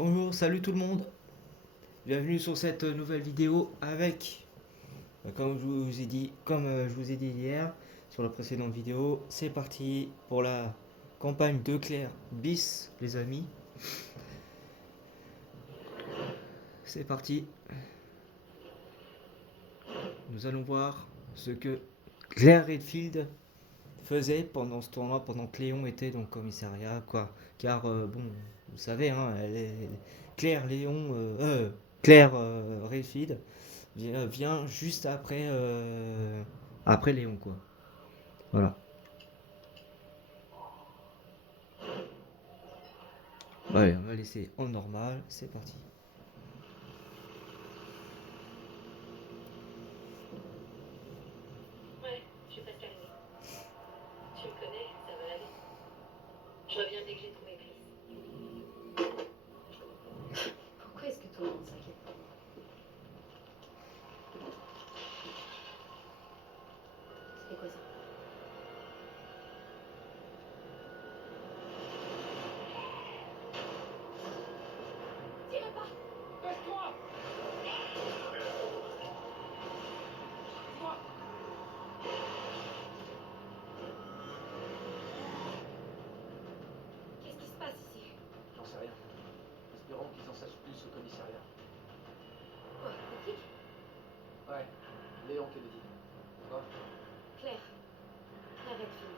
Bonjour, salut tout le monde. Bienvenue sur cette nouvelle vidéo avec, comme je vous ai dit hier sur la précédente vidéo, c'est parti pour la campagne de Claire bis, les amis. C'est parti. Nous allons voir ce que Claire Redfield faisait pendant ce tournoi, pendant que Léon était dans le commissariat, quoi. Car bon, vous savez, hein, Claire Léon, Claire Redfield vient juste après Léon, quoi. Voilà. Ouais, on va laisser en normal, c'est parti. Ouais, je suis presque arrivée. Tu me connais, ça va aller. Je reviens dès que j'ai trouvé Chris. Pourquoi est-ce que tout le monde s'inquiète pour moi? C'était quoi ça? Tirez pas! Baisse-toi! Dis-moi! Qu'est-ce qui se passe ici? J'en sais rien. Espérons qu'ils en sachent plus au commissariat. Quoi, les flics? Ouais, Léon Kennedy. Quoi? Claire. Claire Redfield.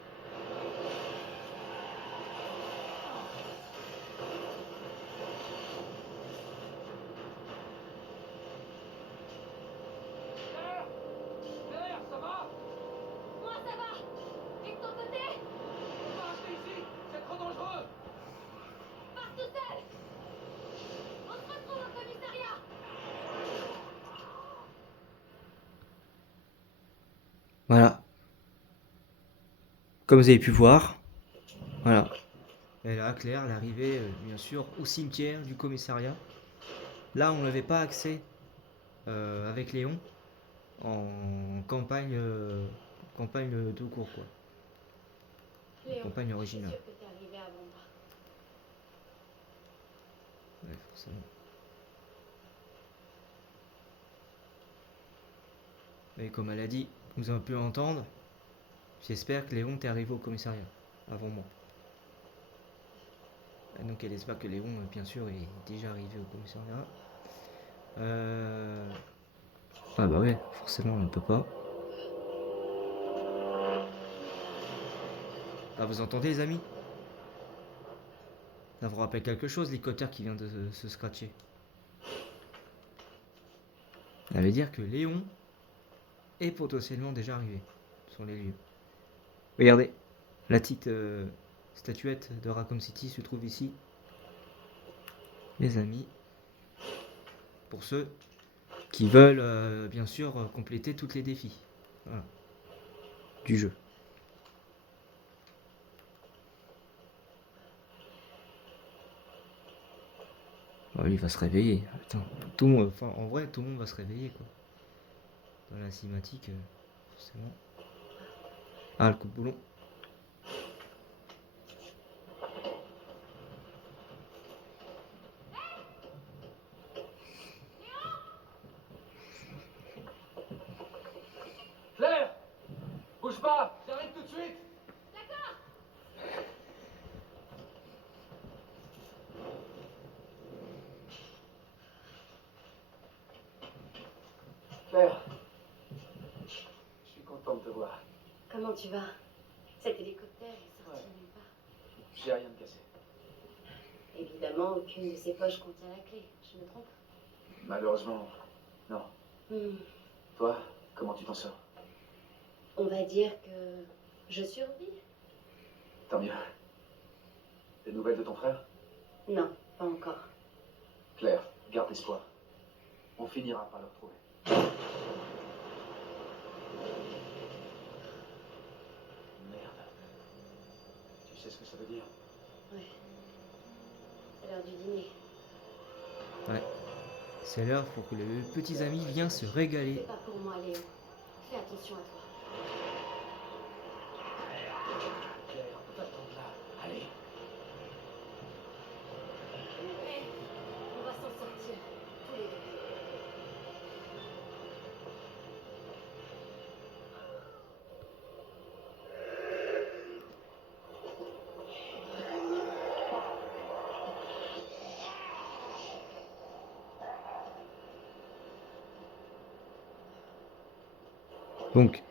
Claire! Claire, ça va? Moi, ça va! Et de ton côté? Faut pas rester ici! C'est trop dangereux! Pars tout seul! On se retrouve au commissariat! Voilà. Comme vous avez pu voir, voilà. Et là, Claire, elle est arrivée, bien sûr, au cimetière du commissariat. Là, on n'avait pas accès avec Léon en campagne de cours, quoi. Léon, Campagne je suis originale. sûre que t'es arrivé avant moi. Ouais, forcément. Et comme elle a dit, vous avez pu entendre, j'espère que Léon t'est arrivé au commissariat avant moi. Et donc elle espère que Léon, bien sûr, est déjà arrivé au commissariat. Ah bah ouais, forcément, on ne peut pas. Ah, vous entendez, les amis? Ça vous rappelle quelque chose, l'hélicoptère qui vient de se scratcher? Ça veut dire que Léon est potentiellement déjà arrivé sur les lieux. Regardez, la petite statuette de Raccoon City se trouve ici. Les amis, pour ceux qui veulent bien sûr compléter tous les défis, voilà, du jeu. Oh, lui il va se réveiller. Attends, en vrai, tout le monde va se réveiller, quoi. Dans la cinématique, forcément. Ah, le coup de boulon. Claire! Bouge pas! J'arrive tout de suite! D'accord! Claire! Je suis content de te voir. Comment tu vas? Cet hélicoptère est sorti Ouais. de nulle part. J'ai rien de cassé. Évidemment, aucune de ces poches contient la clé. Je me trompe? Malheureusement, non. Hmm. Toi, comment tu t'en sors? On va dire que je survis? Tant mieux. Des nouvelles de ton frère? Non, pas encore. Claire, garde espoir. On finira par le retrouver. Merde. Tu sais ce que ça veut dire? Ouais. C'est l'heure du dîner. Ouais, c'est l'heure pour que les petits amis viennent se régaler. C'est pas pour moi, Léon. Fais attention à toi. Claire, va-t'en de là. Allez. Hé, Donc,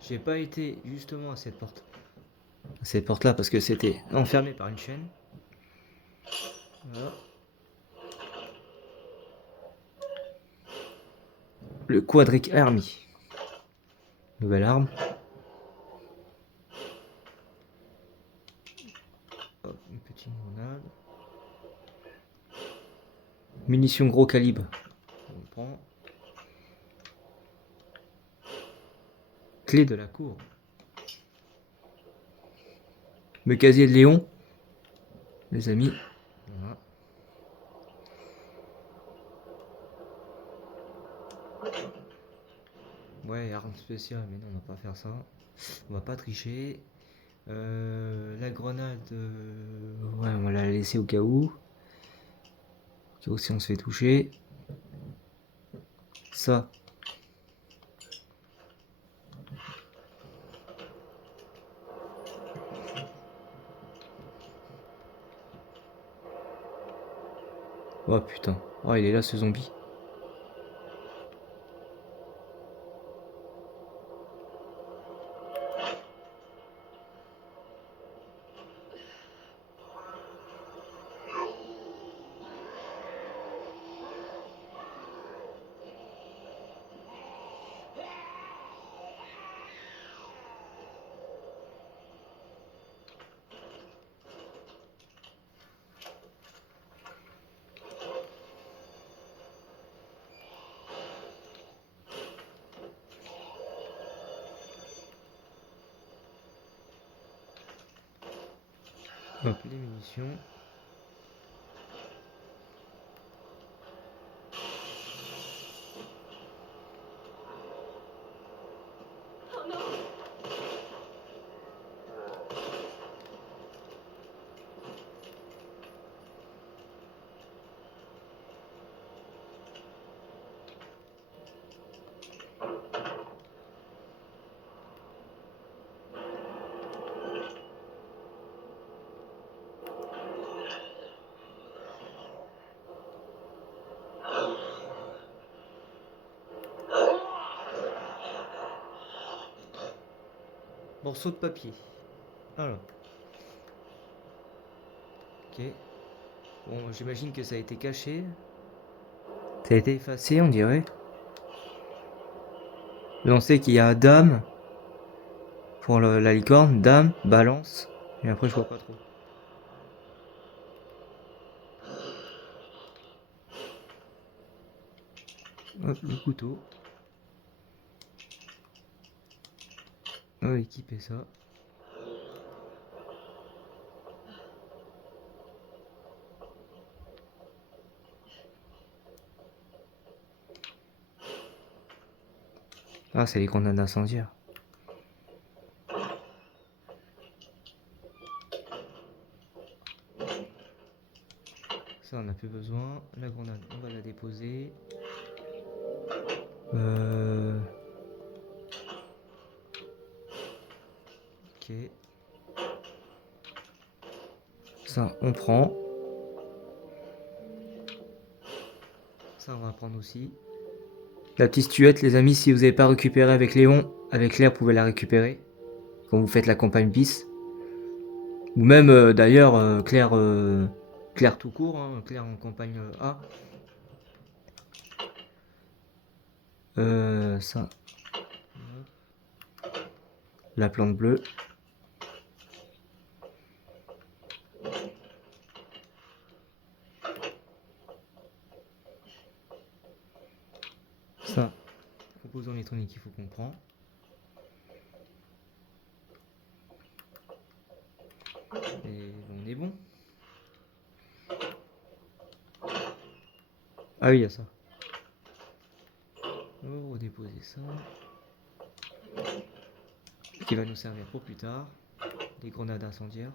j'ai pas été justement à cette porte. À cette porte-là parce que c'était enfermé par une chaîne. Voilà. Le Quadric Army. Nouvelle arme. Hop, une petite grenade. Munitions gros calibre. On prend. Clé de la cour. Le casier de Léon. Les amis. Voilà. Ouais, arme spéciale, mais non, on va pas faire ça. On va pas tricher. La grenade, ouais, on va la laisser au cas où. Au cas où si on se fait toucher. Ça. Oh putain. Oh, il est là ce zombie. Hop, les munitions. Oh non! Morceau de papier. Alors. Ok. Bon, j'imagine que ça a été caché. Ça a été effacé, on dirait. Là, on sait qu'il y a dame pour la licorne, dame, balance. Et après, je vois pas trop. Hop, le couteau. On va équiper ça. Ah, c'est les grenades incendiaires. Ça, on n'a plus besoin. La grenade, on va la déposer. Ok. Ça, on prend. Ça, on va prendre aussi. La petite tuette, les amis, si vous n'avez pas récupéré avec Léon, avec Claire, vous pouvez la récupérer. Quand vous faites la campagne bis. Ou même, d'ailleurs, Claire, Claire tout court, hein, Claire en campagne A. Ça. La plante bleue. Ça. Composant électronique qu'il faut qu'on prend. Et on est bon. Ah oui, il y a ça. On va redéposer ça. Qui va nous servir pour plus tard. Des grenades incendiaires.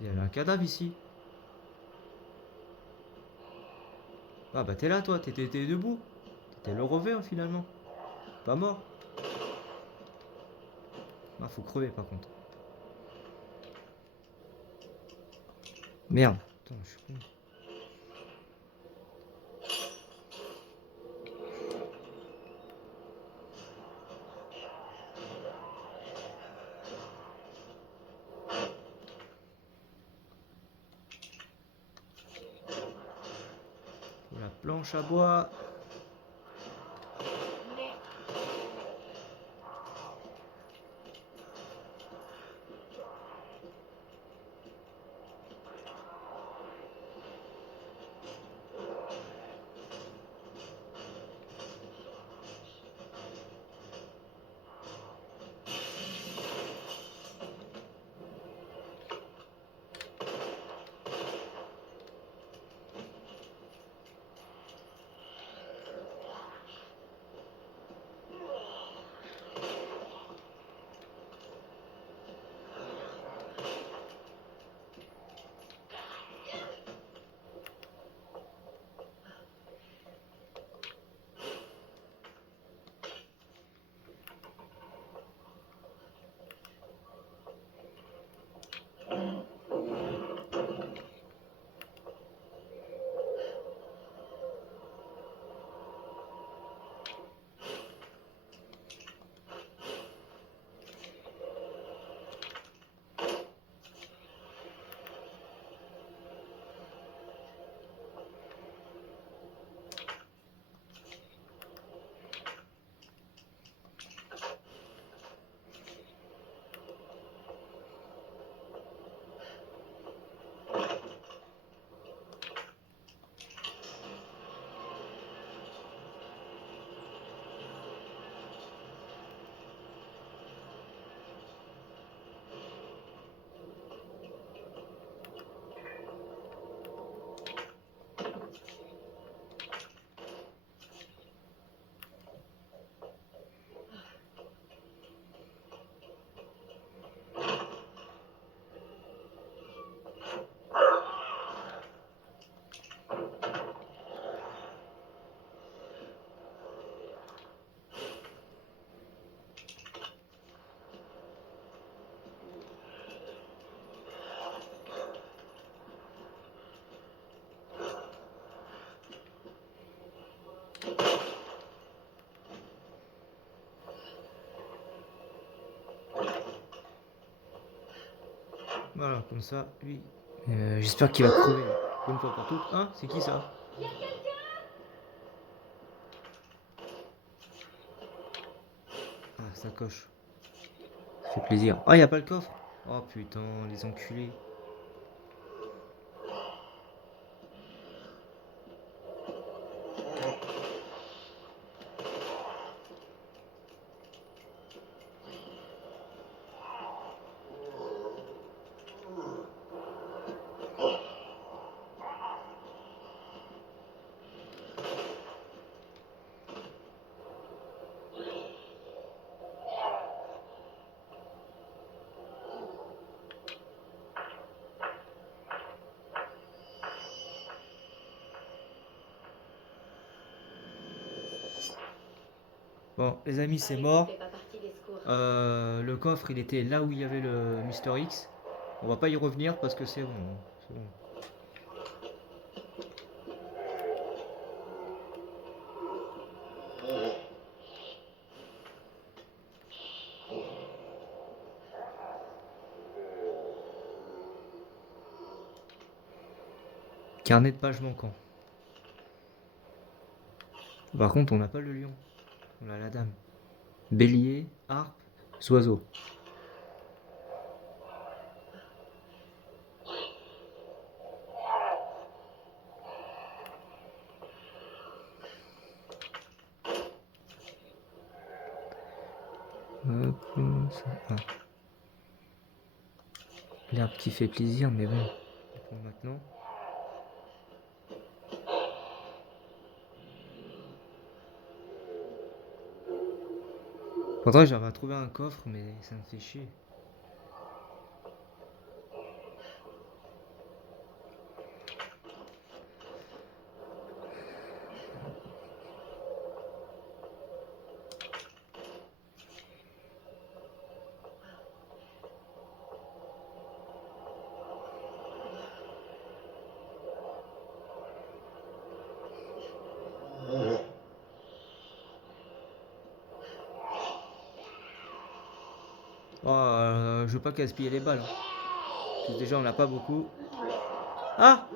Il y avait un cadavre ici. Ah bah t'es là toi, t'es debout. T'étais le revers finalement. Pas mort. Ah faut crever par contre. Merde. Attends, je suis con. Faut la planche à bois. Voilà, comme ça, lui. J'espère qu'il va crever. Une fois pour toutes. Hein, c'est qui ça? Ah, ça coche. Ça fait plaisir. Ah, y a pas le coffre. Oh putain, les enculés. Bon, les amis, c'est Alex ne mort. fait pas partie des secours. Le coffre, il était là où il y avait le Mister X. On va pas y revenir parce que c'est bon, hein. C'est bon. Carnet de pages manquant. Par contre, on n'a pas le lion. On a la dame. Bélier, harpe, oiseau. Hop, ça. Ah. L'herbe qui fait plaisir, mais bon. Pour maintenant. Faudrait que j'arrive à trouver un coffre, mais ça me fait chier. Oh, je veux pas gaspiller les balles. Hein. Parce que déjà, on n'a pas beaucoup. Ah!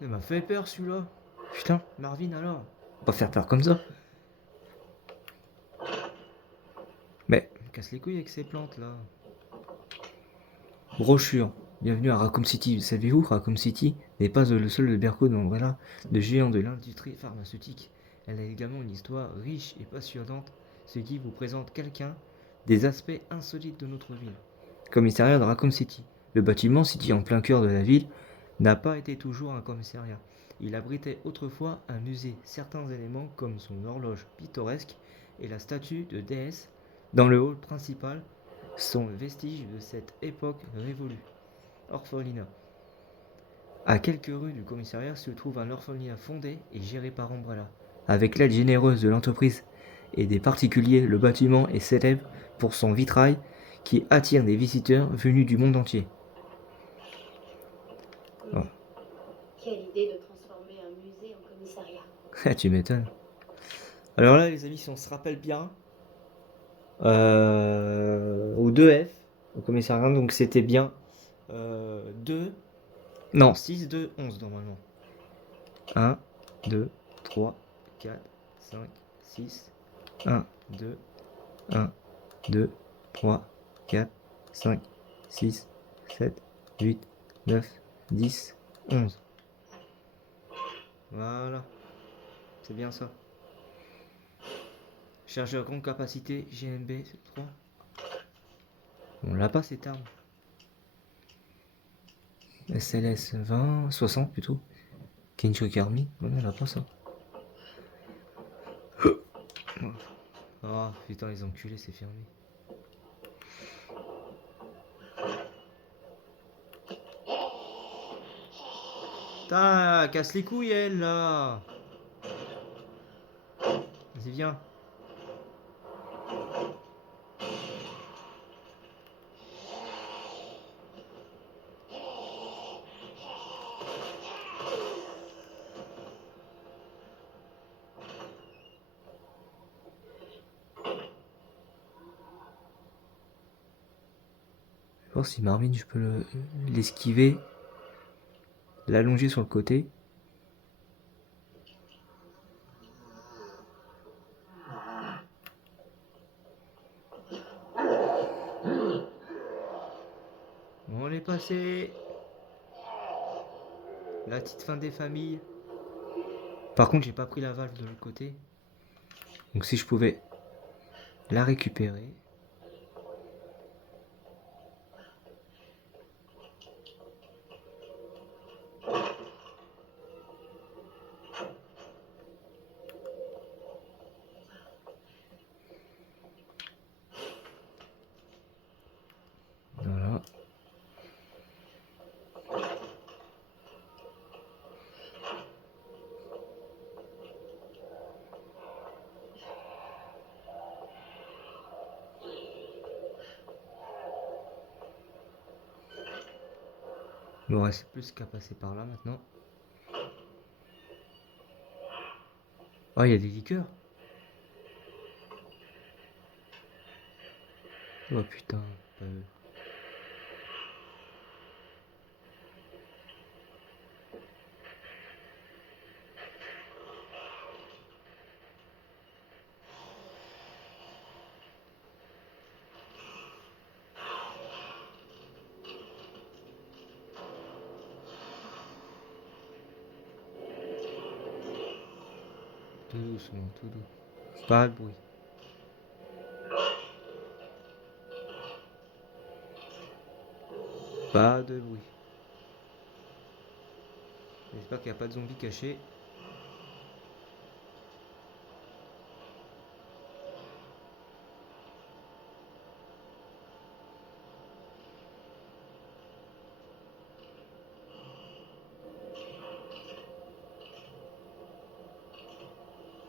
Il m'a fait peur celui-là. Putain, Marvin alors. On va pas faire peur comme ça. Mais, il me casse les couilles avec ces plantes là. Brochure. Bienvenue à Raccoon City. Savez-vous, Raccoon City n'est pas le seul berceau d'Umbrella, de géant de l'industrie pharmaceutique. Elle a également une histoire riche et passionnante, ce qui vous présente quelqu'un des aspects insolites de notre ville. Commissariat de Raccoon City. Le bâtiment, situé en plein cœur de la ville, n'a pas été toujours un commissariat. Il abritait autrefois un musée. Certains éléments, comme son horloge pittoresque et la statue de déesse dans le hall principal, sont le vestige de cette époque révolue. Orphelinat. À quelques rues du commissariat se trouve un orphelinat fondé et géré par Umbrella. Avec l'aide généreuse de l'entreprise et des particuliers, le bâtiment est célèbre pour son vitrail qui attire des visiteurs venus du monde entier. Oh. Quelle idée de transformer un musée en commissariat. Tu m'étonnes. Alors là, les amis, si on se rappelle bien, au 2F, au commissariat, donc c'était bien 2, non, 6, 2, 11 normalement. 1, 2, 3, 4, 5, 6, 1, 2, 1, 2, 3, 4, 5, 6, 7, 8, 9, 10, 11. Voilà, c'est bien ça. Chargeur grande capacité, GMB, c'est 3. On l'a pas cette arme. SLS 20, 60 plutôt. Kenchuk Army, ouais, on l'a pas ça. Oh putain, les enculés, c'est fermé. Putain, casse les couilles elle là. Vas-y, viens. Je vais voir si Marvin, je peux l'esquiver. L'allonger sur le côté. On est passé. La petite fin des familles. Par contre, j'ai pas pris la valve de l'autre côté. Donc si je pouvais la récupérer. Voilà. Il me reste plus qu'à passer par là maintenant. Oh, il y a des liqueurs. Oh putain, pas eux. Tout doucement, tout doux. Pas de bruit. Pas de bruit. J'espère qu'il n'y a pas de zombies cachés.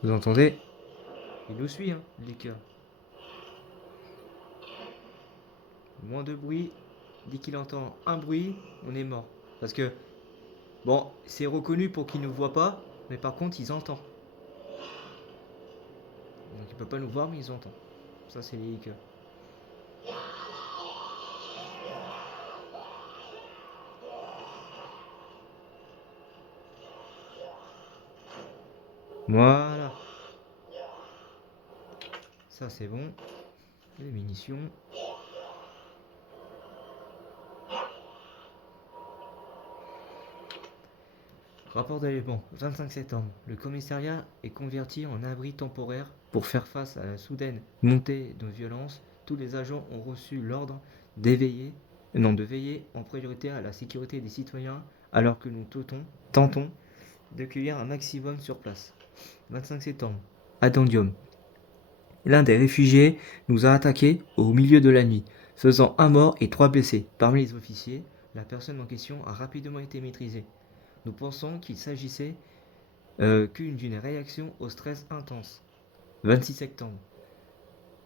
Vous entendez? Il nous suit, hein, le liqueur. Moins de bruit. Dès qu'il entend un bruit, on est mort. Parce que, bon, c'est reconnu pour qu'il ne nous voit pas. Mais par contre, ils entendent. Donc ils peuvent pas nous voir, mais ils entendent. Ça, c'est les hackers. Voilà. Ça, c'est bon. Les munitions. Rapport d'éléments. 25 septembre. Le commissariat est converti en abri temporaire pour faire face à la soudaine montée de violence. Tous les agents ont reçu l'ordre d'éveiller, non, de veiller en priorité à la sécurité des citoyens alors que nous tentons d'accueillir un maximum sur place. 25 septembre. Adendium. L'un des réfugiés nous a attaqués au milieu de la nuit, faisant un mort et 3 blessés. Parmi les officiers, la personne en question a rapidement été maîtrisée. Nous pensons qu'il s'agissait d'une réaction au stress intense. 26 septembre.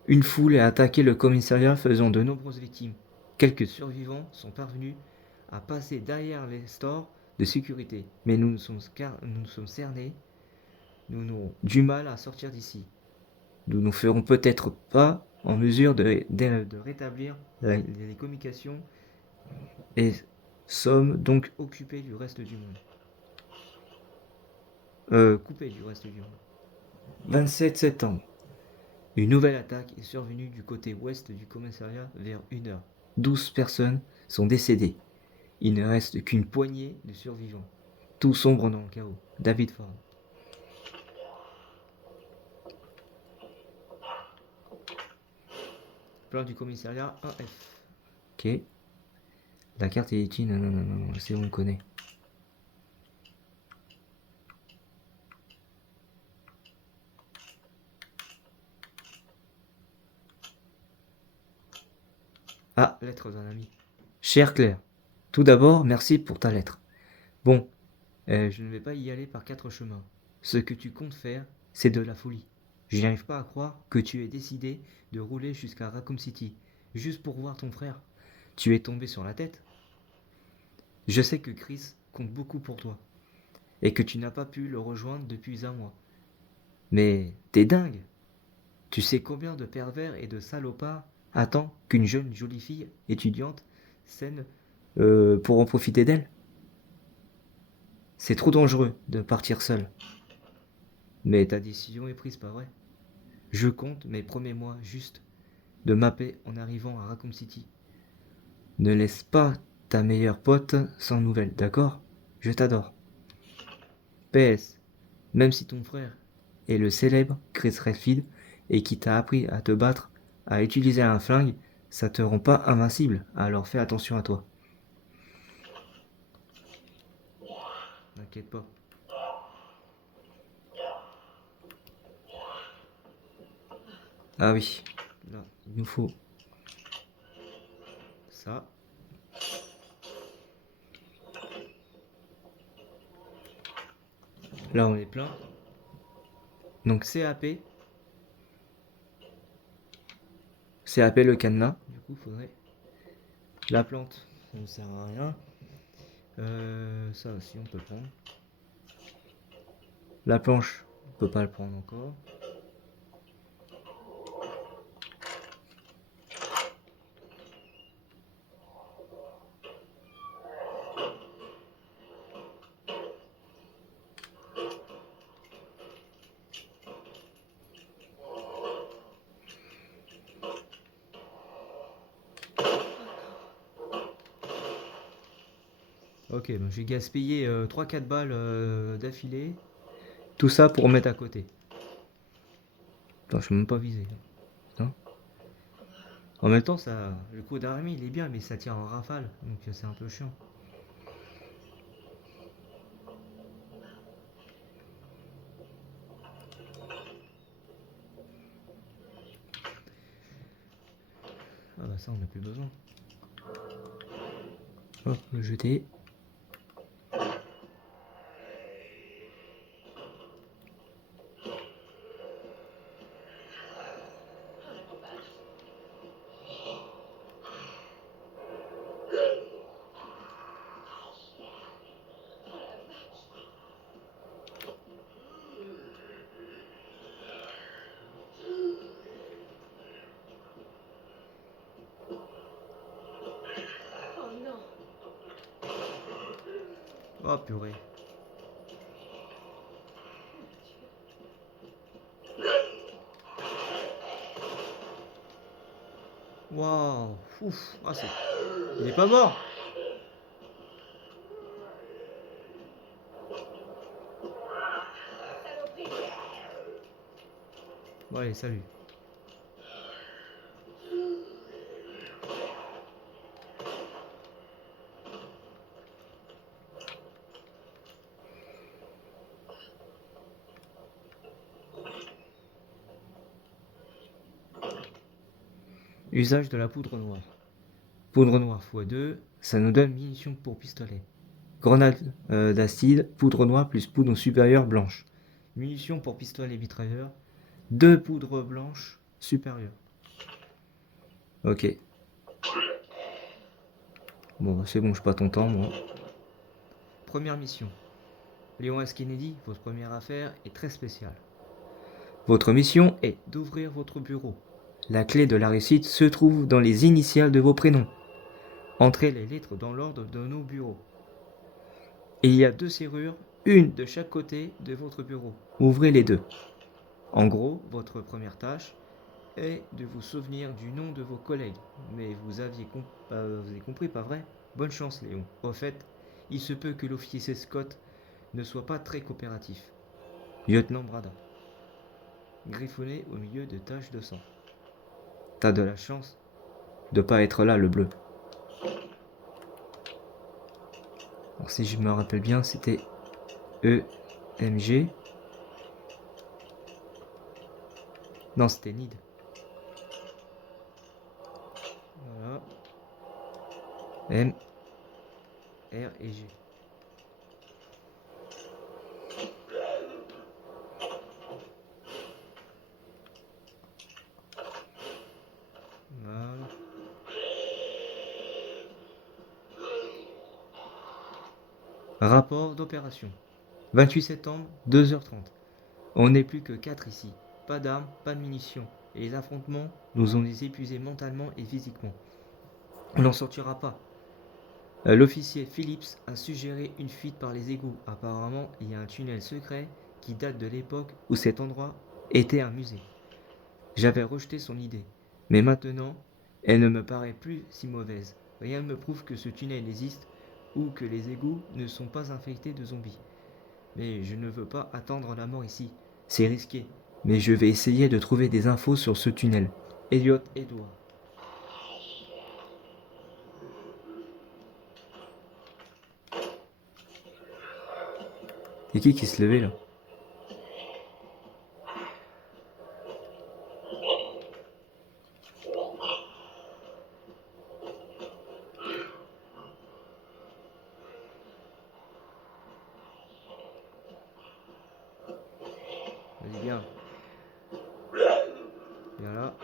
Une foule a attaqué le commissariat faisant de nombreuses victimes. Quelques survivants sont parvenus à passer derrière les stores de sécurité, mais nous nous sommes cernés, nous n'aurons du mal à sortir d'ici. Nous ne ferons peut-être pas en mesure de rétablir les communications et sommes donc occupés du reste du monde. Coupés du reste du monde. 27 septembre. Une nouvelle attaque est survenue du côté ouest du commissariat vers 1h. 12 personnes sont décédées. Il ne reste qu'une poignée de survivants. Tout sombre dans le chaos. David Ford. Plan du commissariat 1F. Ok. La carte est utile. Non, c'est bon, on connaît. Ah, lettre d'un ami. Cher Claire, tout d'abord, merci pour ta lettre. Bon, je ne vais pas y aller par 4 chemins. Ce que tu comptes faire, c'est de la folie. Je n'arrive pas à croire que tu aies décidé de rouler jusqu'à Raccoon City, juste pour voir ton frère. Tu es tombé sur la tête. Je sais que Chris compte beaucoup pour toi, et que tu n'as pas pu le rejoindre depuis un mois. Mais t'es dingue. Tu sais combien de pervers et de salopards attendent qu'une jeune jolie fille étudiante saine pour en profiter d'elle? C'est trop dangereux de partir seul. Mais ta décision est prise, pas vrai? Je compte, mais promets-moi juste de m'appeler en arrivant à Raccoon City. Ne laisse pas ta meilleure pote sans nouvelles, d'accord? Je t'adore. PS, même si ton frère est le célèbre Chris Redfield et qui t'a appris à te battre, à utiliser un flingue, ça te rend pas invincible, alors fais attention à toi. T'inquiète pas. Ah oui, là, il nous faut ça. Là, on est plein. Donc CAP. CAP le cadenas. Du coup, faudrait... La plante, ça ne sert à rien. Ça aussi, on peut le prendre. La planche, on peut pas le prendre encore. Ok, donc j'ai gaspillé 3-4 balles d'affilée. Tout ça pour mettre à côté. Attends, je suis même pas visé. Putain. En même temps, ça, le coup d'armée il est bien, mais ça tire en rafale, donc c'est un peu chiant. Ah bah ça, on n'a plus besoin. Hop, le jeter. Oh purée. Waouh. Ouf. Ah c'est. Il est pas mort. Bon allez, salut. Usage de la poudre noire. Poudre noire x2, ça nous donne munitions pour pistolet. Grenade d'acide, poudre noire plus poudre supérieure blanche. Munitions pour pistolet mitrailleur, 2 poudres blanches supérieures. Ok. Bon, c'est bon, je pas ton temps, moi. Première mission. Léon S. Kennedy, votre première affaire est très spéciale. Votre mission est d'ouvrir votre bureau. La clé de la réussite se trouve dans les initiales de vos prénoms. Entrez les lettres dans l'ordre de nos bureaux. Il y a 2 serrures, une de chaque côté de votre bureau. Ouvrez les 2. En gros, votre première tâche est de vous souvenir du nom de vos collègues. Mais vous avez compris, pas vrai? Bonne chance, Léon. Au fait, il se peut que l'officier Scott ne soit pas très coopératif. Lieutenant Brada. Griffonné au milieu de taches de sang. T'as de la chance de pas être là, le bleu. Alors, si je me rappelle bien, c'était EMG. Non, c'était NID. Voilà. M, R et G. Voilà. Rapport d'opération. 28 septembre, 2h30. On n'est plus que 4 ici. Pas d'armes, pas de munitions. Et les affrontements nous ont épuisés mentalement et physiquement. On n'en sortira pas. L'officier Phillips a suggéré une fuite par les égouts. Apparemment, il y a un tunnel secret qui date de l'époque où cet endroit était un musée. J'avais rejeté son idée. Mais maintenant, elle ne me paraît plus si mauvaise. Rien ne me prouve que ce tunnel existe ou que les égouts ne sont pas infectés de zombies. Mais je ne veux pas attendre la mort ici. C'est risqué. Mais je vais essayer de trouver des infos sur ce tunnel. Elliot Edward. C'est qui se levait là? Vas-y, viens. Viens là.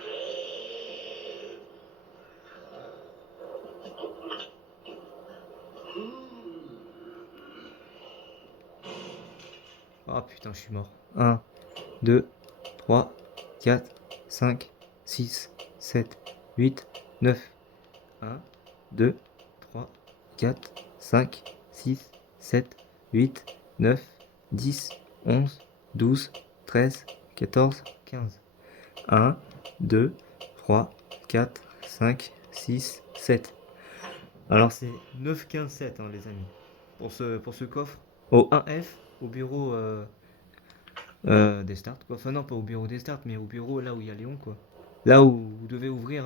Ah putain, je suis mort. 1, 2, 3, 4, 5, 6, 7, 8, 9. 1, 2, 3, 4, 5, 6, 7, 8, 9, 10, 11, 12, 13, 14, 15. 1, 2, 3, 4, 5, 6, 7. Alors c'est 9, 15, 7 hein, les amis. Pour ce coffre. Au 1F, au bureau des starts. Quoi. Enfin non, pas au bureau des starts, mais au bureau là où il y a Léon. Quoi. Là où vous devez ouvrir...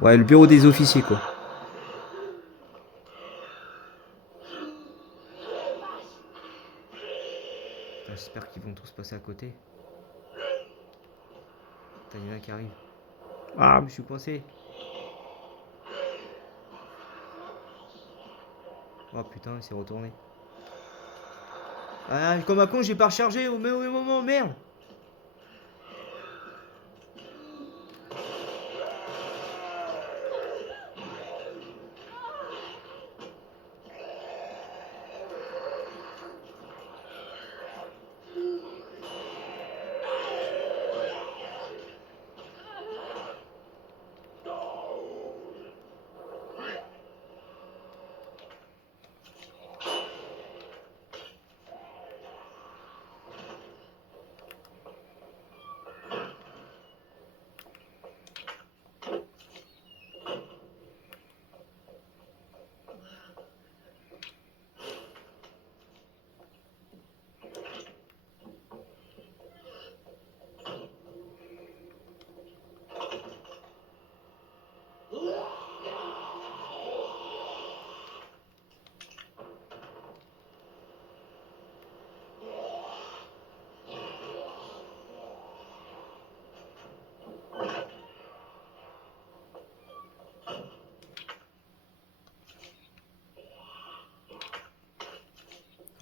Ouais, le bureau des officiers quoi. J'espère qu'ils vont tous passer à côté. Putain, il y en a qui arrive. Ah, mais je suis coincé. Oh putain, il s'est retourné. Ah, comme un con, j'ai pas rechargé au même moment, merde.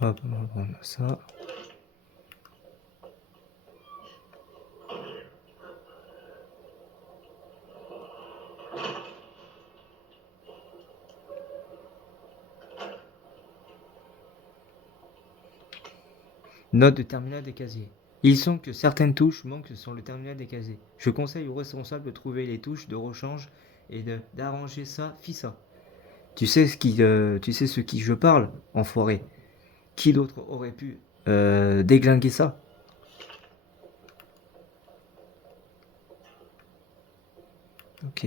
Hop, on va prendre ça. Note de terminal des casiers. Il semble que certaines touches manquent sur le terminal des casiers. Je conseille aux responsables de trouver les touches de rechange et d'arranger ça, ça. Tu sais ce qui je parle, enfoiré. Qui d'autre aurait pu déglinguer ça? Ok.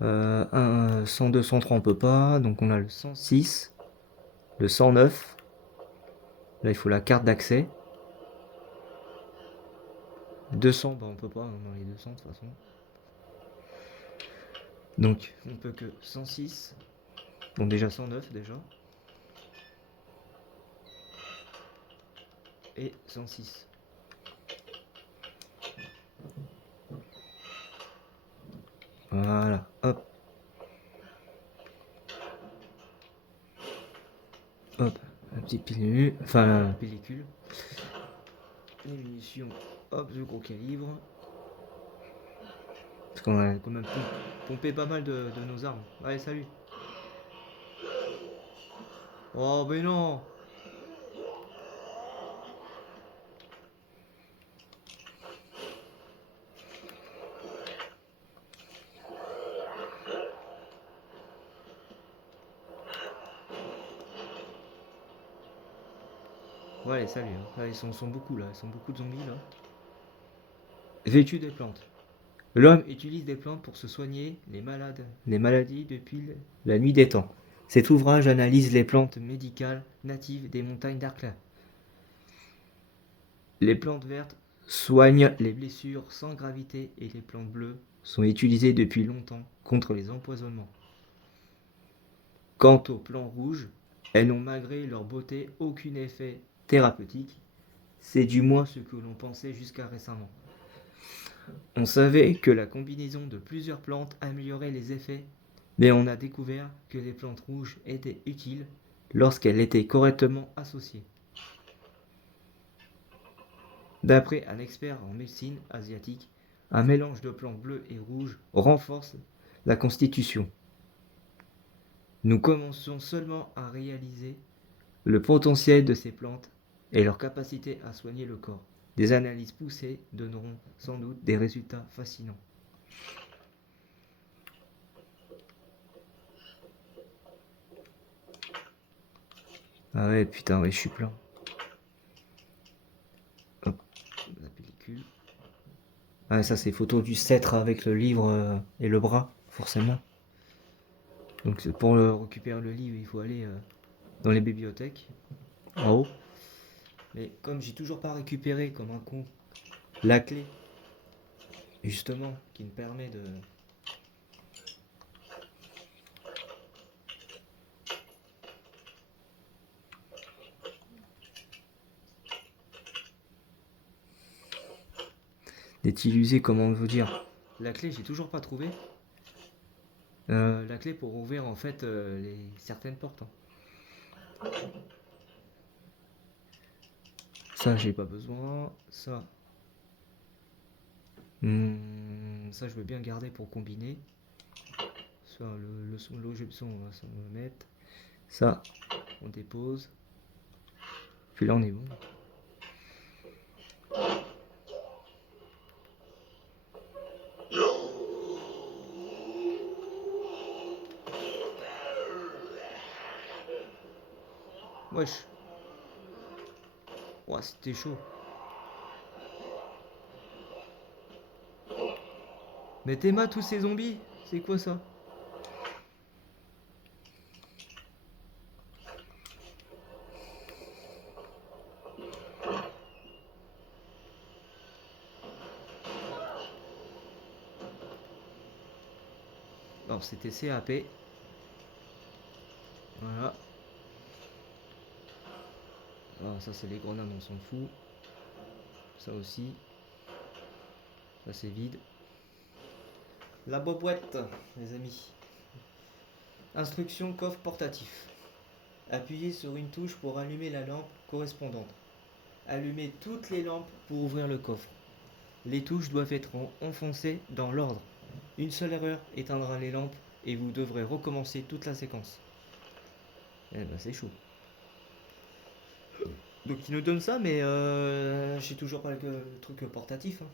102, 103 on peut pas, donc on a le 106, le 109. Là il faut la carte d'accès. 200, bah on peut pas dans les 200 de toute façon. Donc on peut que 106. Bon déjà 109 déjà. Et 106. Voilà, hop. Hop, la petite pilule, enfin la pellicule. Les munitions, hop, de gros calibre. Parce qu'on a quand même pompé pas mal de nos armes. Allez, salut. Oh, mais non. Ouais, allez, salut. Hein. Là, ils sont beaucoup là, ils sont beaucoup de zombies là. Vêtus des plantes. L'homme utilise des plantes pour se soigner les maladies depuis la nuit des temps. Cet ouvrage analyse les plantes médicales natives des montagnes d'Arcla. Les plantes vertes soignent les blessures sans gravité et les plantes bleues sont utilisées depuis longtemps contre les empoisonnements. Quant aux plantes rouges, elles n'ont malgré leur beauté aucun effet thérapeutique. C'est du moins ce que l'on pensait jusqu'à récemment. On savait que la combinaison de plusieurs plantes améliorait les effets, mais on a découvert que les plantes rouges étaient utiles lorsqu'elles étaient correctement associées. D'après un expert en médecine asiatique, un mélange de plantes bleues et rouges renforce la constitution. Nous commençons seulement à réaliser le potentiel de ces plantes et leur capacité à soigner le corps. Des analyses poussées donneront sans doute des résultats fascinants. Ah ouais, putain, ouais, je suis plein. Hop, la pellicule. Ah, ça, c'est photo du sceptre avec le livre et le bras, forcément. Donc, pour récupérer le livre, il faut aller dans les bibliothèques, en haut. Mais comme j'ai toujours pas récupéré, comme un con, la clé, justement, qui me permet de... d'être illusé, comment vous dire. La clé, j'ai toujours pas trouvé. La clé pour ouvrir en fait certaines portes. Hein. Ça, j'ai pas besoin. Ça. Ça, je veux bien garder pour combiner. Ça, l'objet son, on va s'en mettre. Ça, on dépose. Puis là, on est bon. Wesh. Ouah, c'était chaud. Mais t'es tous ces zombies? C'est quoi ça? Alors, c'était CAP. Voilà. Alors, ça, c'est les grenades, on s'en fout. Ça aussi. Ça, c'est vide. La boîte, les amis. Instruction coffre portatif. Appuyez sur une touche pour allumer la lampe correspondante. Allumez toutes les lampes pour ouvrir le coffre. Les touches doivent être enfoncées dans l'ordre. Une seule erreur éteindra les lampes et vous devrez recommencer toute la séquence. Eh ben c'est chaud. Donc il nous donne ça, mais j'ai toujours pas le truc portatif. Hein.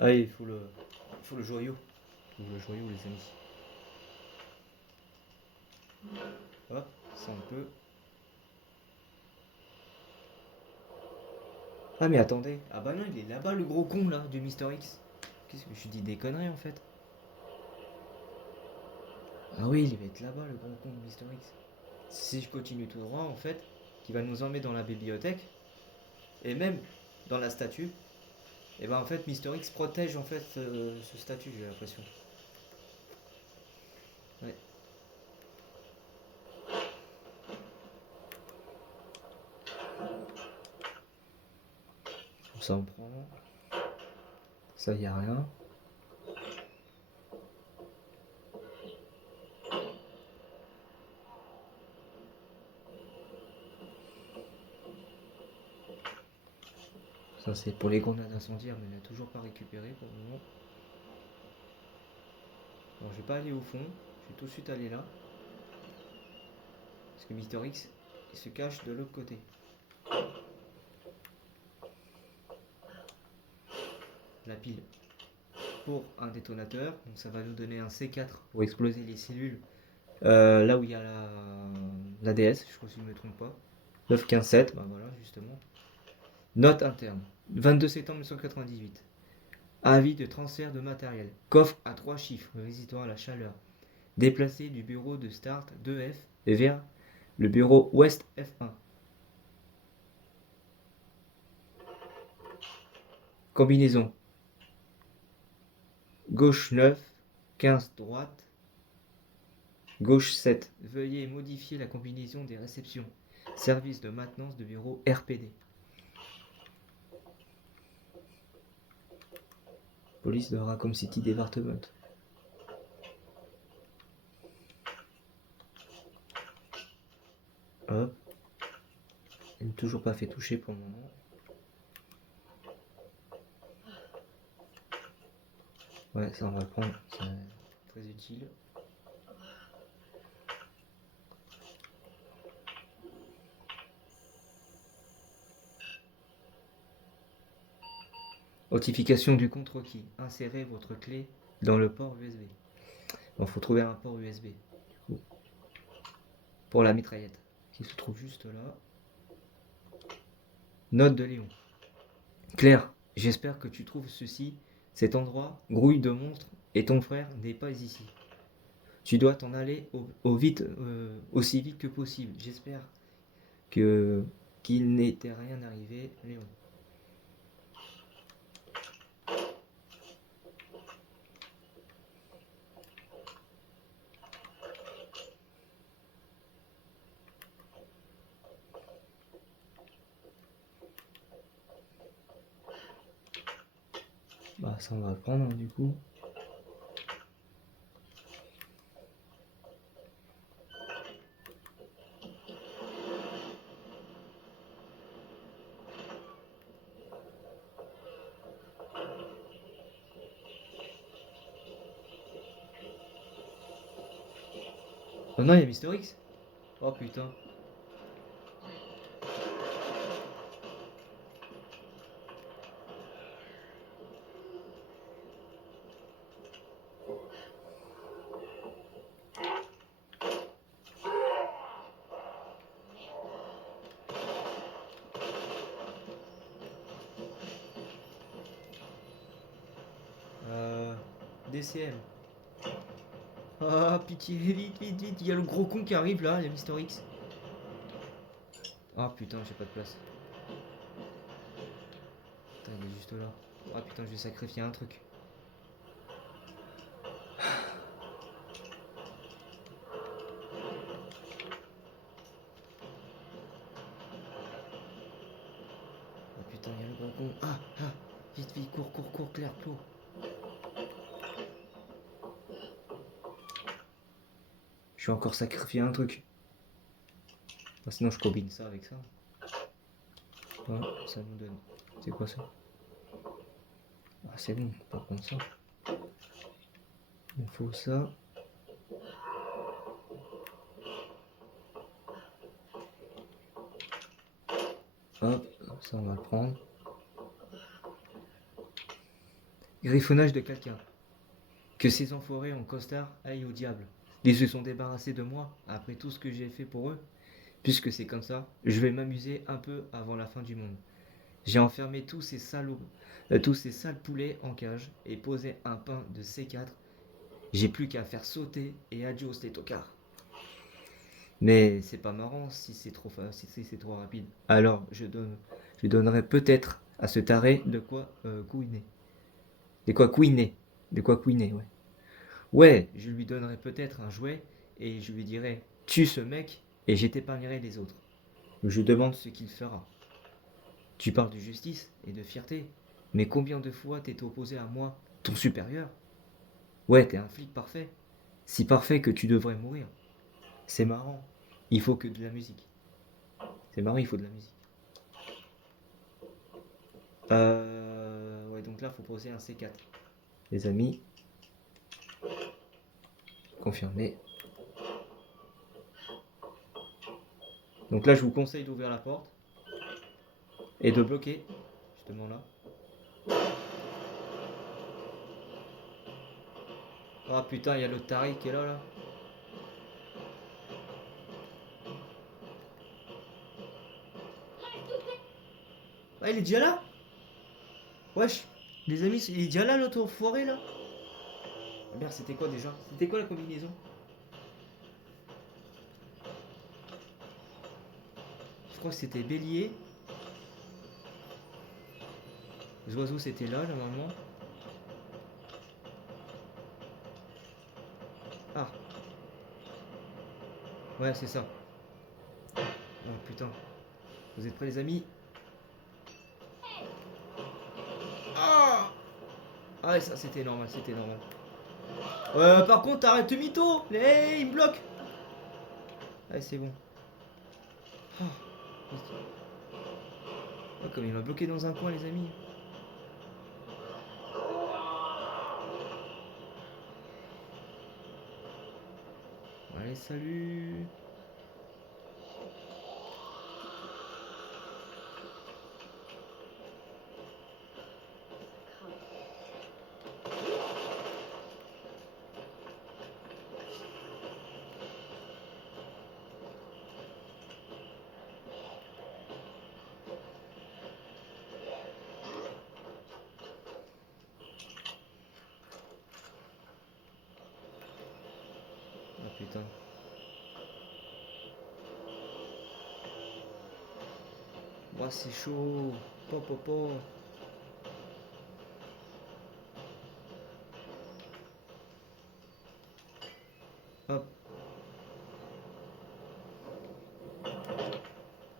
Ah il faut le joyau. Il faut le joyau les amis. Hop, ça on peut. Ah mais attendez, ah bah non il est là-bas le gros con là du Mister X. Qu'est-ce que je dis des conneries en fait. Ah oui il va être là-bas le gros con de Mister X. Si je continue tout droit en fait, qui va nous emmener dans la bibliothèque, et même dans la statue, et ben en fait Mister X protège en fait ce statut j'ai l'impression. Ouais. Ça on prend. Ça y a rien. Ça c'est pour les grenades incendiaires mais on n'a toujours pas récupéré pour le moment. Bon je vais pas aller au fond, je vais tout de suite aller là. Parce que Mister X il se cache de l'autre côté. La pile pour un détonateur, donc ça va nous donner un C4 pour exploser les cellules là où il y a la DS, je crois si je ne me trompe pas. 9-15-7, ben voilà justement. Note interne, 22 septembre 1998. Avis de transfert de matériel. Coffre à 3 chiffres résistant à la chaleur. Déplacé du bureau de Start 2F vers le bureau Ouest F1. Combinaison. Gauche 9, 15 droite, gauche 7. Veuillez modifier la combinaison des réceptions. Service de maintenance de bureau RPD. Police de Raccoon City Department. Hop. Elle n'est toujours pas fait toucher pour le moment. Ouais, ça on va le prendre, c'est très utile. Notification du compte requis. Insérez votre clé dans le port USB. Bon, faut trouver un port USB. Pour la mitraillette, qui se trouve juste là. Note de Léon. Claire, j'espère que tu trouves ceci. Cet endroit grouille de monstres et ton frère n'est pas ici. Tu dois t'en aller aussi vite que possible. J'espère qu'il n'était rien arrivé, Léon. Bah ça on va le prendre hein, du coup. Oh non, il y a Mister X. Oh putain. DCM. Ah pitié, vite, vite, vite. Il y a le gros con qui arrive là, il y a Mister X. Ah putain, j'ai pas de place. Putain, il est juste là. Ah putain, je vais sacrifier un truc. Ah putain, il y a le gros con. Ah, ah, vite, vite, cours, cours, cours, Claire, cours. Je Je vais encore sacrifier un truc. Sinon je combine ça avec ça. Ouais, ça nous donne. C'est quoi ça? Ah c'est bon, par contre ça. Il faut ça. Hop, ça on va le prendre. Griffonnage de quelqu'un. Que ces enfoirés en costard aillent au diable. Ils se sont débarrassés de moi après tout ce que j'ai fait pour eux. Puisque c'est comme ça, je vais m'amuser un peu avant la fin du monde. J'ai enfermé tous ces sales poulets en cage et posé un pain de C4. J'ai plus qu'à faire sauter et adios les tocards. Mais c'est pas marrant si c'est trop rapide. Alors je donnerai peut-être à ce taré de quoi couiner. De quoi couiner. De quoi couiner, ouais. Ouais, je lui donnerai peut-être un jouet et je lui dirai tue ce mec et je t'épargnerai les autres. Je demande ce qu'il fera. Tu parles de justice et de fierté, mais combien de fois t'es opposé à moi, ton supérieur? Ouais, t'es un flic parfait. Si parfait que tu devrais mourir. C'est marrant. Il faut que de la musique. C'est marrant, il faut de la musique. Ouais, donc là, faut poser un C4. Les amis. Confirmé. Donc là, je vous conseille d'ouvrir la porte. Et de bloquer. Justement là. Ah putain, il y a l'autre taré qui est là. Ah, il est déjà là? Wesh. Les amis, il est déjà là l'autre enfoiré là? Ah merde, c'était quoi déjà? C'était quoi la combinaison? Je crois que c'était bélier. Les oiseaux c'était là normalement. Ah. Ouais, c'est ça. Oh putain. Vous êtes prêts les amis? Ah. Ah ouais, ça c'était normal, c'était normal. Par contre, arrête de mytho. Hey, il me bloque. Allez, c'est bon. Ah. Oh, comme il m'a bloqué dans un coin les amis. Allez, salut. Ah putain. Bah c'est chaud. Po. Hop.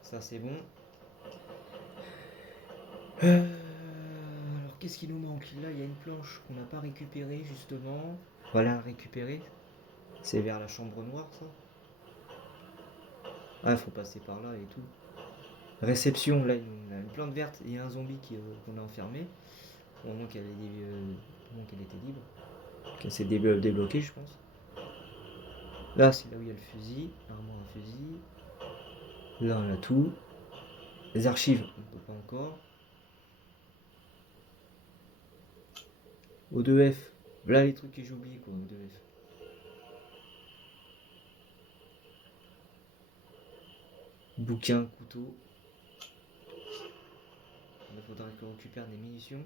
Ça c'est bon. Alors qu'est-ce qui nous manque? Là il y a une planche qu'on n'a pas récupérée justement. Voilà, la récupérer. C'est vers la chambre noire ça. Ah faut passer par là et tout. Réception, là on a une plante verte et un zombie qu'on a enfermé. Au moment qu'elle était libre. Qu'elle s'est débloquée je pense. Là c'est là où il y a le fusil. Armoire à fusil. Là on a tout. Les archives, on ne peut pas encore. O2F. Voilà les trucs que j'ai oubliés quoi, O2F. Bouquin, couteau. Il faudra qu'on récupère des munitions.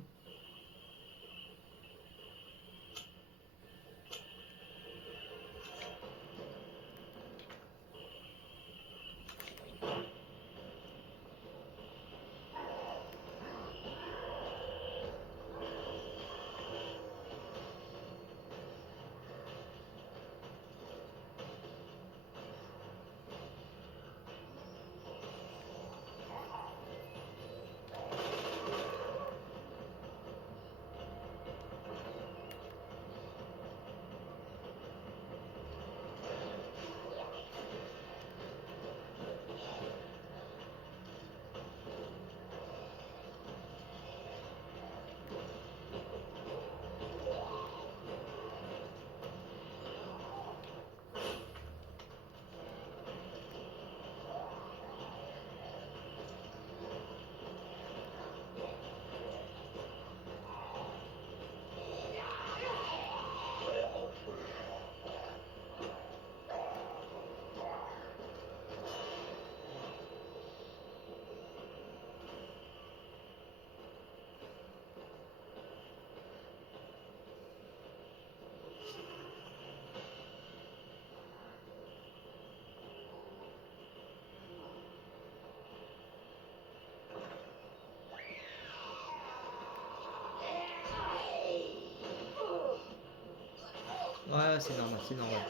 c'est normal, c'est normal.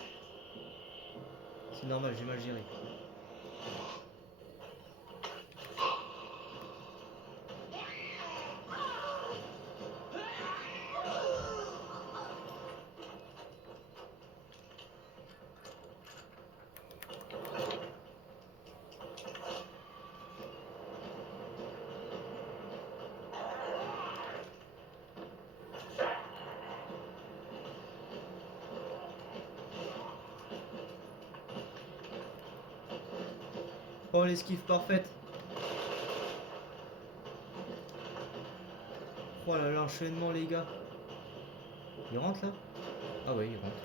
C'est normal, j'ai mal géré. Oh, l'esquive parfaite. Oh là là, l'enchaînement, les gars. Il rentre là? Ah ouais, il rentre.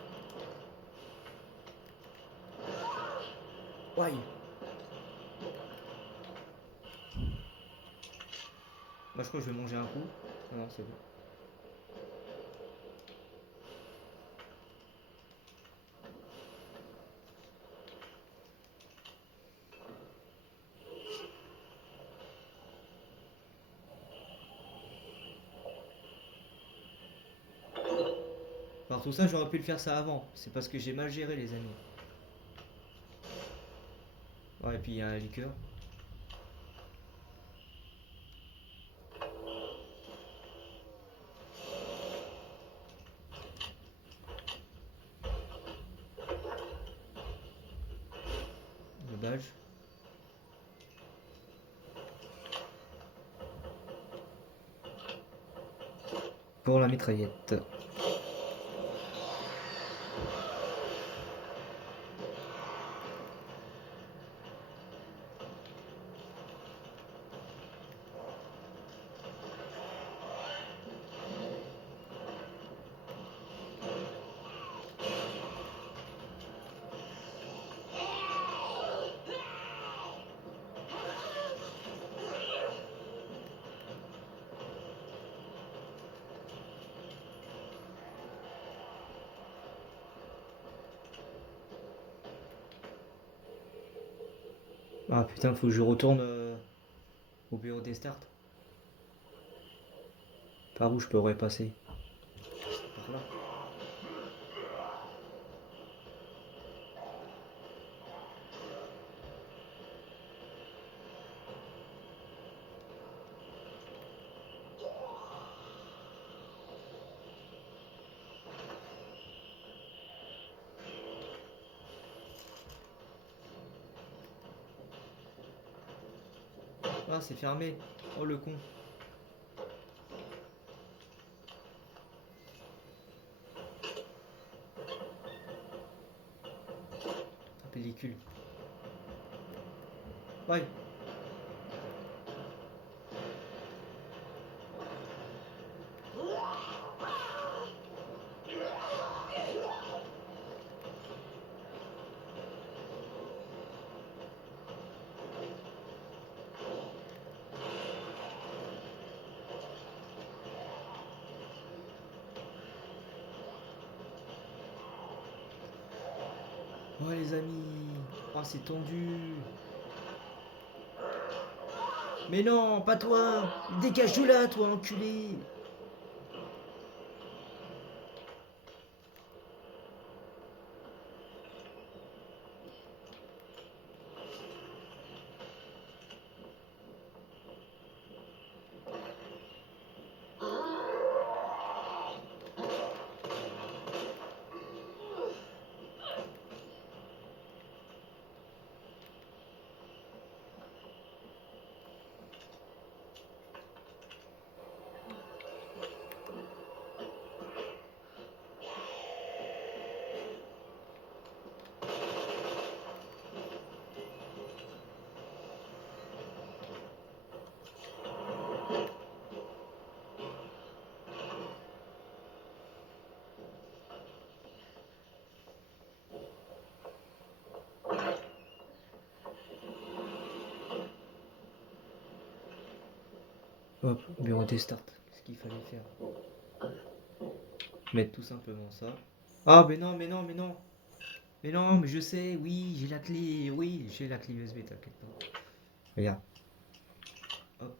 Ouais. Moi, je crois que je vais manger un coup. Non, non, c'est bon. Alors tout ça, j'aurais pu le faire ça avant. C'est parce que j'ai mal géré, les amis. Ouais, et puis il y a un liqueur. Le badge. Pour la mitraillette. Ah putain, faut que je retourne au bureau des starts. Par où je pourrais passer? Par là. Ah, c'est fermé. Oh le con. La pellicule. Ouais. Oh les amis. Oh, c'est tendu. Mais non, pas toi. Dégage de là, toi, enculé. Hop, bureau des starts. Qu'est-ce qu'il fallait faire? Mettre tout simplement ça. Ah, mais non, mais non, mais non. Mais non, mais je sais, oui, j'ai la clé. Oui, j'ai la clé USB, t'inquiète pas. Regarde. Hop.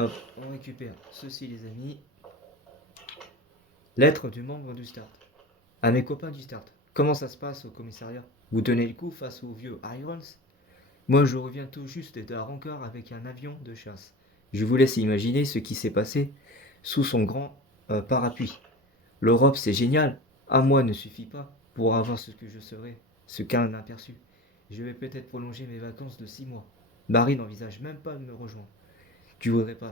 Hop, on récupère ceci les amis. Lettre du membre du Start. À mes copains du Start. Comment ça se passe au commissariat? Vous tenez le coup face aux vieux Irons? Moi je reviens tout juste de Rancor avec un avion de chasse. Je vous laisse imaginer ce qui s'est passé sous son grand parapluie. L'Europe c'est génial, à moi ne suffit pas pour avoir ce que je serai, ce qu'un aperçu. Je vais peut-être prolonger mes vacances de 6 mois. Barry n'envisage même pas de me rejoindre. Tu voudrais pas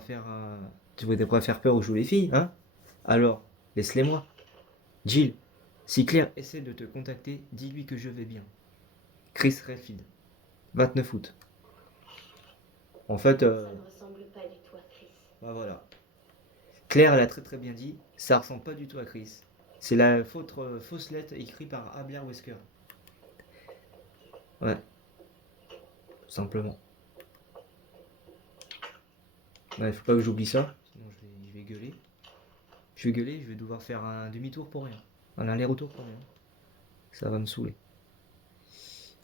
faire peur aux jolies filles, hein? Alors, laisse-les moi. Jill, si Claire essaie de te contacter, dis-lui que je vais bien. Chris Redfield, 29 août. En fait, Ça ne ressemble pas du tout à Chris. bah voilà. Claire, elle a très très bien dit, ça ressemble pas du tout à Chris. C'est la fausse lettre écrite par Abler Wesker. Ouais, tout simplement. Ouais, faut pas que j'oublie ça, sinon je vais gueuler. Je vais gueuler, je vais devoir faire un demi-tour pour rien. Un aller-retour pour rien. Ça va me saouler.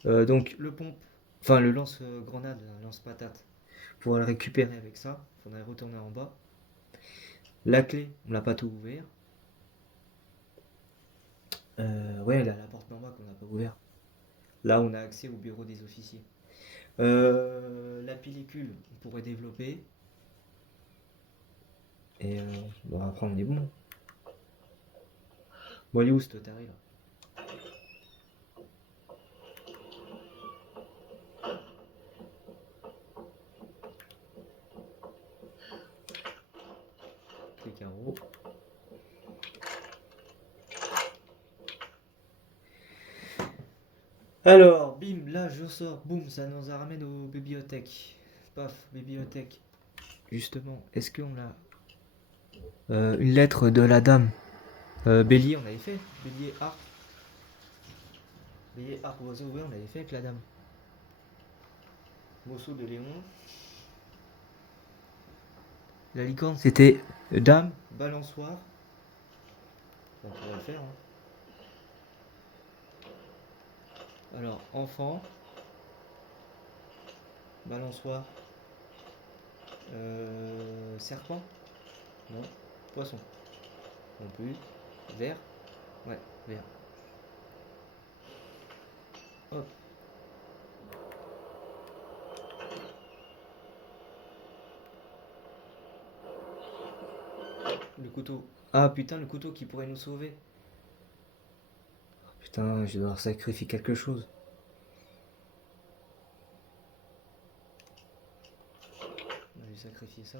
Donc le pompe, enfin le lance-grenade, lance-patate. Pour le récupérer avec ça, il faudrait retourner en bas. La clé, on l'a pas tout ouvert. Ouais, elle a la porte normale qu'on n'a pas ouvert. Là, on a accès au bureau des officiers. La pellicule, on pourrait développer. Et bon, après, on est bon. Bon, elle est où cette tarée là? Les carreaux. Alors, bim, là je sors, boum, ça nous ramène aux bibliothèques. Paf, bibliothèque. Justement, est-ce qu'on a une lettre de la dame Bélier, on avait fait. Bélier, arc. Bélier, arc, oiseau, oui, on avait fait avec la dame. Morceau de Léon. La licorne, c'était dame, balançoire. On pourrait le faire. Hein. Alors, enfant, balançoire, serpent, non, poisson, non plus, vert, ouais, vert. Hop. Le couteau. Ah putain, le couteau qui pourrait nous sauver. Oh, putain, je vais devoir sacrifier quelque chose. Je vais sacrifier ça.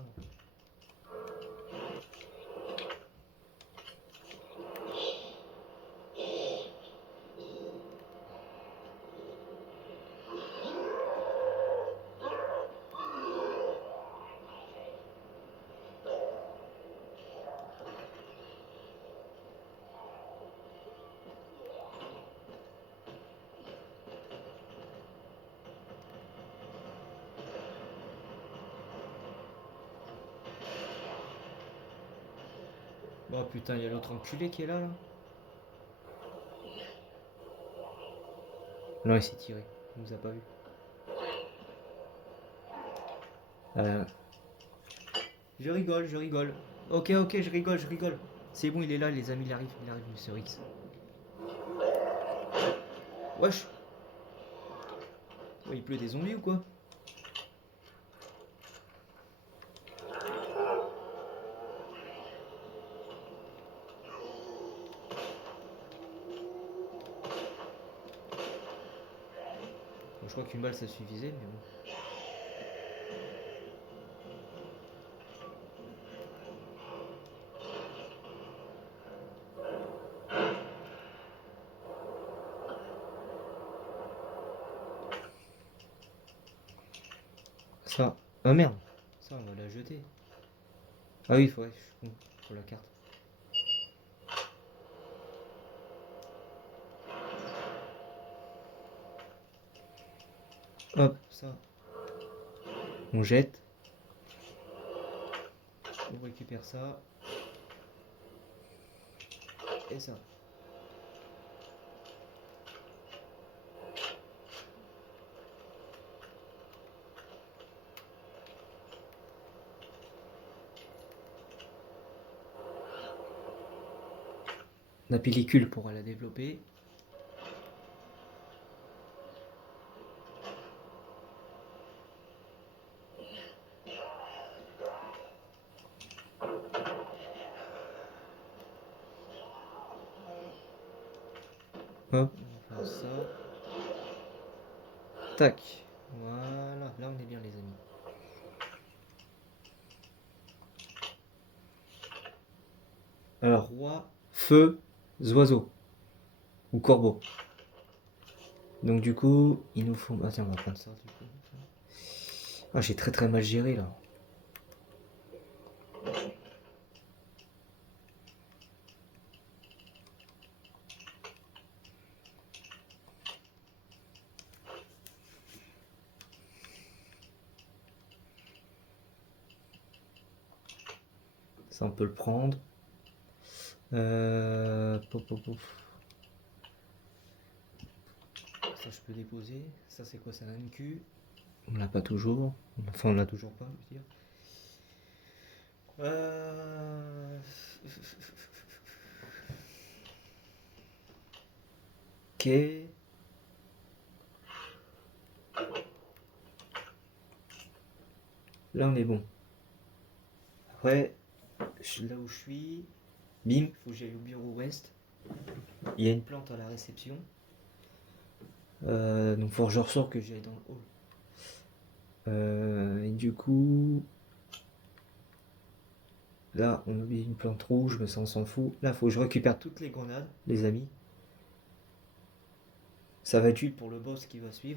Oh putain, il y a l'autre enculé qui est là. Non, il s'est tiré. Il nous a pas vu. Je rigole, je rigole. Ok, ok, je rigole, je rigole. C'est bon, il est là, les amis, il arrive, Monsieur X. Wesh. Ouais, il pleut des zombies ou quoi? Bon, je crois qu'une balle ça suffisait, mais bon. Ça. Ah merde. Ça, on va la jeter. Ah oui, faudrait, je suis con, pour la carte. Hop, ça. On jette. On récupère ça. Et ça. la pellicule pour la développer. Hop, on va faire ça. Tac. Voilà, là on est bien les amis. Alors, roi, feu, oiseaux. Ou corbeau. Donc du coup, il nous faut... Ah tiens, on va prendre ça du coup. Ah, j'ai très mal géré là. Ça, on peut le prendre. Pouf, pouf, pouf. Ça, je peux déposer. Ça, c'est quoi? C'est un MQ. On l'a pas toujours. Enfin, on l'a toujours pas, je veux dire. Ok. Là, on est bon. Après, là où je suis, bim, faut que j'aille au bureau ouest. Il y a une plante à la réception. Donc faut que je ressors que j'aille dans le hall. Et du coup, là on oublie une plante rouge, mais ça on s'en fout. Là faut que je récupère toutes les grenades, les amis. Ça va être utile pour le boss qui va suivre.